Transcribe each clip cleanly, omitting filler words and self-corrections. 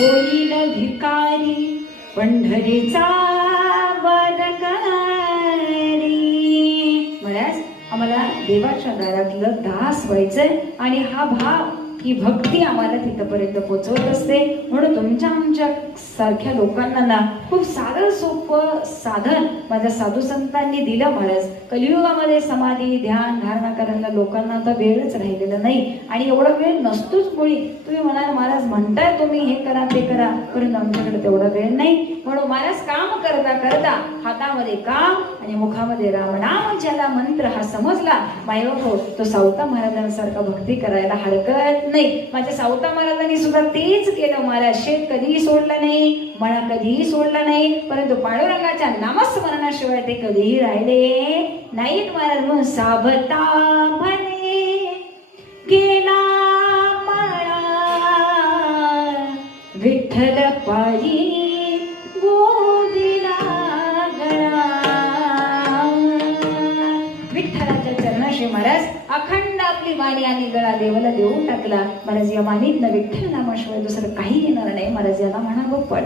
होईल भिकारी पंढरीचा वारकरी. महाराज आम्हाला देवाच्या दारातलं दास व्हायचंय आणि हा भाव ही भक्ती आम्हाला तिथपर्यंत पोहोचवत असते. म्हणून तुमच्या आमच्या सारख्या लोकांना ना खूप साधं सोपं साधन माझ्या साधू संतांनी दिलं. महाराज कलियुगामध्ये समाधी ध्यान धारणा करायला लोकांना आता वेळच राहिलेला नाही आणि एवढा वेळ नसतोच मुळी. तुम्ही म्हणाल महाराज म्हणताय तुम्ही हे करा ते करा, परंतु आमच्याकडे तेवढा वेळ नाही. म्हणून महाराज काम करता करता हातामध्ये काम आणि मुखामध्ये रामनाम ज्याला मंत्र हा समजला मायबापो तो सावता महाराजांसारखा भक्ती करायला हरकत नाही. माझ्या सावता महाराजांनी सुद्धा तेच केलं. महाराज शेत कधीही सोडलं नाही, मळा कधीही सोडला नाही, परंतु पांडुरंगाच्या नामस्मरणाशिवाय ते कधीही राहिले नाहीत. महाराज म्हणून सावता म्हणे गेला मळा विठ्ठल पायी गोविला गळा. विठ्ठलाच्या चरणाशी महाराज अखंड आपली वाणी आणि गळा देवाला देऊन टाकला. महाराज या वाणीतनं विठ्ठल नामाशिवाय दुसरं काही येणार नाही. महाराज याला म्हणावं पण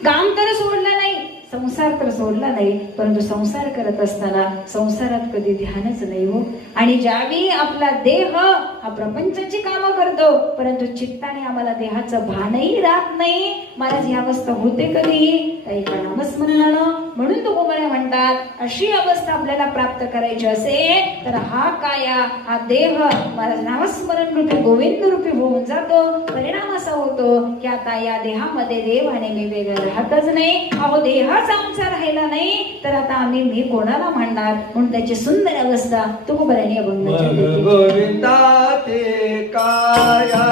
काम तर सोडलं नाही, संसार तर सोडला नाही, परंतु संसार करत असताना संसारात कधी ध्यानच नाही हो. आणि ज्यावेळी आपला देह हा प्रपंचाची कामं करतो परंतु चित्ताने आम्हाला देहाचं भानही राहत नाही. महाराज ही अवस्था होते कधीही त्या एका नामस्मरणानं. म्हणून तुकोबाने म्हणतात अशी अवस्था आपल्याला प्राप्त करायची असेल तर हा काया हा देह महाराज नामस्मरण रूपी गोविंद रूपी होऊन जातो. परिणाम असा होतो की आता या देहामध्ये देव आणि मी वेगळं राहतच नाही. अहो देहाच आमचा राहिला नाही तर आता आम्ही मी कोणाला म्हणणार. म्हणून त्याची सुंदर अवस्था तुकोबाने अभंगाची गोविंदा ते काया